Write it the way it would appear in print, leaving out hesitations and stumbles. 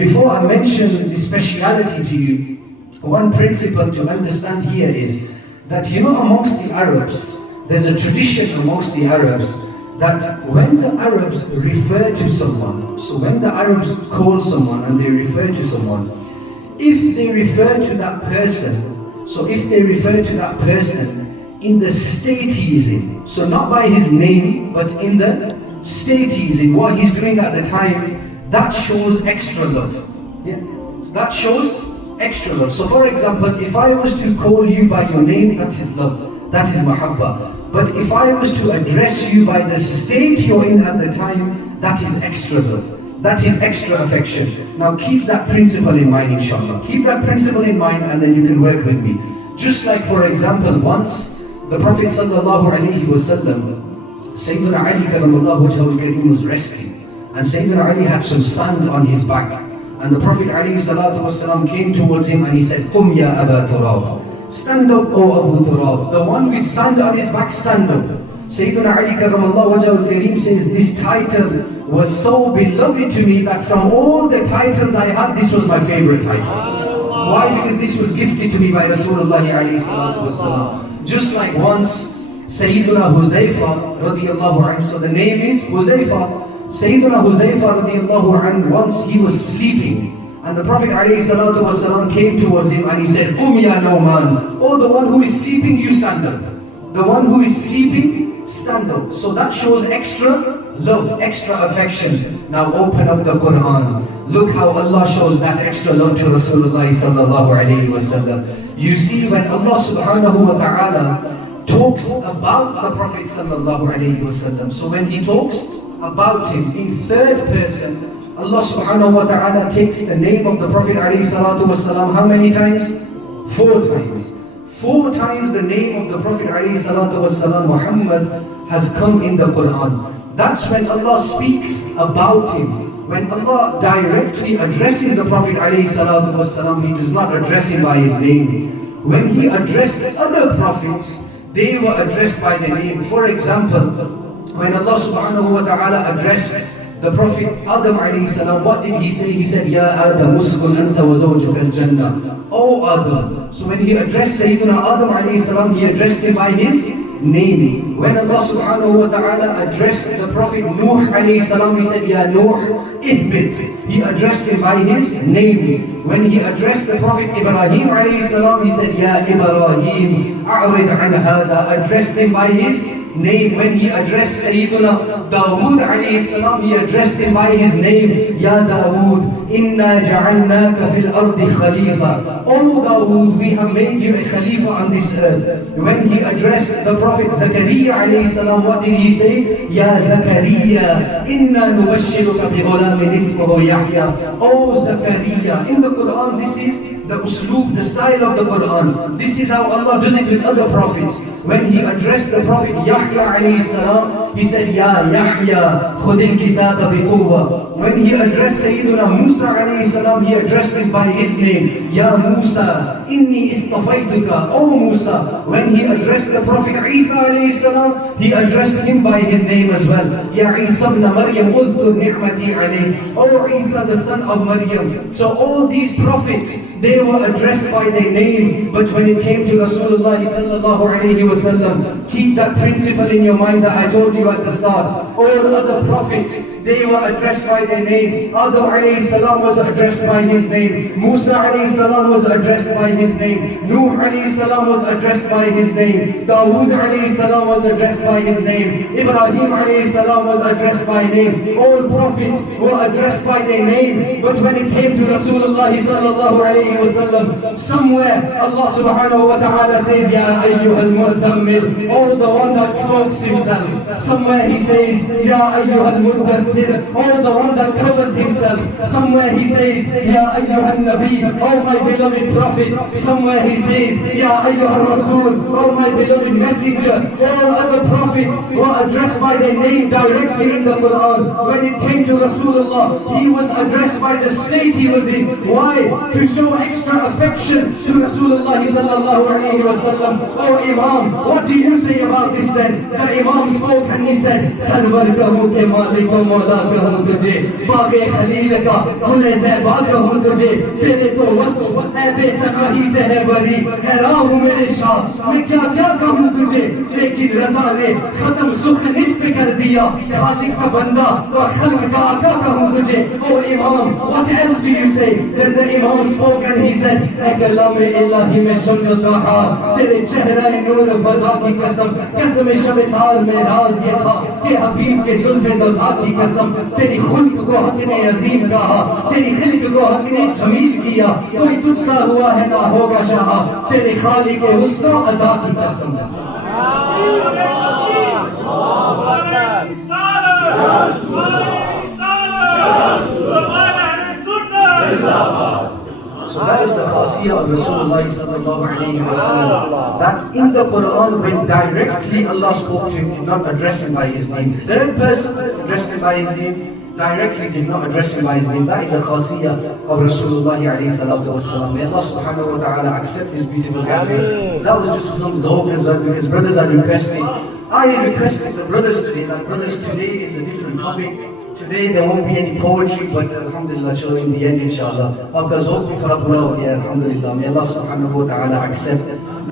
Before I mention the speciality to you, one principle to understand here is that amongst the Arabs, there's a tradition amongst the Arabs that when the Arabs refer to someone, so when the Arabs call someone and they refer to someone, if they refer to that person, in the state he is in, so not by his name, but in the state he is in, what he's doing at the time, that shows extra love. Yeah? So that shows extra love. So for example, if I was to call you by your name, that is love, that is mahabbah. But if I was to address you by the state you're in at the time, that is extra love. That is extra affection. Now keep that principle in mind, inshallah. Keep that principle in mind and then you can work with me. Just like for example, once the Prophet sallallahu alaihi wasallam, Sayyidina Ali karamallahu wajhahu al-kareem was resting. And Sayyidina Ali had some sand on his back. And the Prophet alayhi salatu wasalam came towards him and he said, Qum ya Aba Turab. Stand up, O Abu Turab. The one with sand on his back, stand up. Sayyidina Ali karamallahu wajhahu al-kareem says, this title was so beloved to me that from all the titles I had, this was my favorite title. Why? Because this was gifted to me by Rasulullah alayhi salatu wasalam. Just like once, Sayyidina Huzaifa radiyallahu anhu, so the name is Huzaifa. Sayyidina Huzaifa radiyallahu anhu, once he was sleeping, and the Prophet alayhi salatu wasalam came towards him and he said, ya Nauman, oh the one who is sleeping, you stand up. The one who is sleeping, stand up. So that shows extra love, extra affection. Now open up the Qur'an. Look how Allah shows that extra love to Rasulullah sallallahu alayhi wasallam. You see, when Allah subhanahu wa ta'ala talks about the Prophet sallallahu alayhi wasallam, so when he talks about him in third person, Allah subhanahu wa ta'ala takes the name of the Prophet alayhi salatu wasallam how many times? 4 times. 4 times the name of the Prophet alayhi salatu wasallam, Muhammad, has come in the Qur'an. That's when Allah speaks about him. When Allah directly addresses the Prophet alayhi salatu wasallam, He does not address him by his name. When He addressed other prophets, they were addressed by the name. For example, when Allah subhanahu wa ta'ala addressed the Prophet Adam alayhi salam, what did He say? He said, Ya Adam, uskun anta wa zawjuka al-jannah. Oh Adam. So when He addressed Sayyidina Adam alayhi salam, He addressed him by his name. When Allah subhanahu wa ta'ala addressed the Prophet Nuh alayhi salam, He said, Ya Nuh, ihbit. He addressed him by his name. When He addressed the Prophet Ibrahim alayhi salam, He said, Ya Ibrahim, a'rid an hada. Addressed him by his name. When He addressed Sayyidina Dawood alayhi salam, He addressed him by his name. Ya Dawood, inna ja'alnaka fil ardi khalifa. Oh Dawood, we have made you a khalifa on this earth. When He addressed the Prophet Zakaria alayhi salam, what did He say? Ya Zakaria, inna nubashiruka bi ghulamin ismuhu Yahya. Oh Zakaria. In the Qur'an, this is the usloob, the style of the Qur'an. This is how Allah does it with other prophets. When He addressed the Prophet Yahya alayhi salam, He said, Ya Yahya, khudil kitaba bi quwwa. When He addressed Sayyidina Musa alayhi salam, He addressed him by his name. Ya Musa, inni istafaytuka. Oh Musa. When He addressed the Prophet Isa alayhi salam, He addressed him by his name as well. Ya Isa ibn Maryam, udhkur ni'mati alayk. Oh Isa, the son of Maryam. So all these prophets, they were addressed by their name. But when it came to Rasulullah sallallahu alayhi wasallam, keep that principle in your mind that I told you at the start. All other prophets, they were addressed by their name. Adam alayhi salam was addressed by his name. Musa alayhi salam was addressed by his name. Nuh alayhi salam was addressed by his name. Dawood alayhi salam was addressed by his name. Ibrahim alayhi salam was addressed by name. All prophets were addressed by their name. But when it came to Rasulullah sallallahu alayhi wasallam, somewhere Allah subhanahu wa ta'ala says, Ya ayyuhal muzammil, oh the one that cloaks himself. Somewhere He says, Ya ayyuhal muddathir, oh the one that covers himself. Somewhere He says, Ya ayyuhal nabi, oh my beloved prophet. Somewhere He says, Ya ayyuhal rasul, oh my beloved messenger. All other prophets were addressed by their name directly in the Qur'an. When it came to Rasulullah, he was addressed by the state he was in. Why? To show extra affection to Rasulullah sallallahu alayhi wa sallam. Oh Imam, what do you say about this then? The Imam spoke and he said, Sarwar kahu ke malik wa mawla kahu tujhe, baaghe khalil ka गुले ज़ैबा कहूँ तुझे तेरे तो वस्फ़ है बेतनाही से है बरी। हैरान हूँ मेरे शाह मैं क्या क्या कहूँ तुझे, लेकिन रज़ा ने ख़त्म सुख निस्फ़ कर दिया। खालिक का बंदा और खल्क़ का आका कहूँ तुझे। ओ इमाम, what else do you say? Then the Imam spoke and he said, ऐ कलाम इलाही में शम्स ज़हार, तेरे चेहरा नूर फ़ज़ा की कसम, कसम शब तार में राज ये था कि हबीब के ज़ुल्फ़े ज़ुल्फ़ा की कसम। तेरी खुल्क़ को हक़ ने अज़ीम कहा, तेरी खिल्क़ को हक़ ने जमील किया। कोई तुझसा हुआ है ना होगा शाह, तेरे खालिक के हुस्न अदा की कसम। So that is the khasiyah of Rasulullah sallallahu alayhi wa sallam, that in the Qur'an when directly Allah spoke to him, did not address him by his name. Third person addressed him by his name, directly did not address him by his name. That is a khasiyah of Rasulullah alayhi salatu wa sallam. May Allah subhanahu wa ta'ala accept this beautiful gathering. That was just for some zawq as well, because brothers are requesting. I requested the brothers today, like brothers today is a different topic. Today there won't be any poetry, but alhamdulillah, children, in the end inshallah. Aapka zawq bhi thoda pura ho gaya, alhamdulillah. May Allah subhanahu wa ta'ala accept.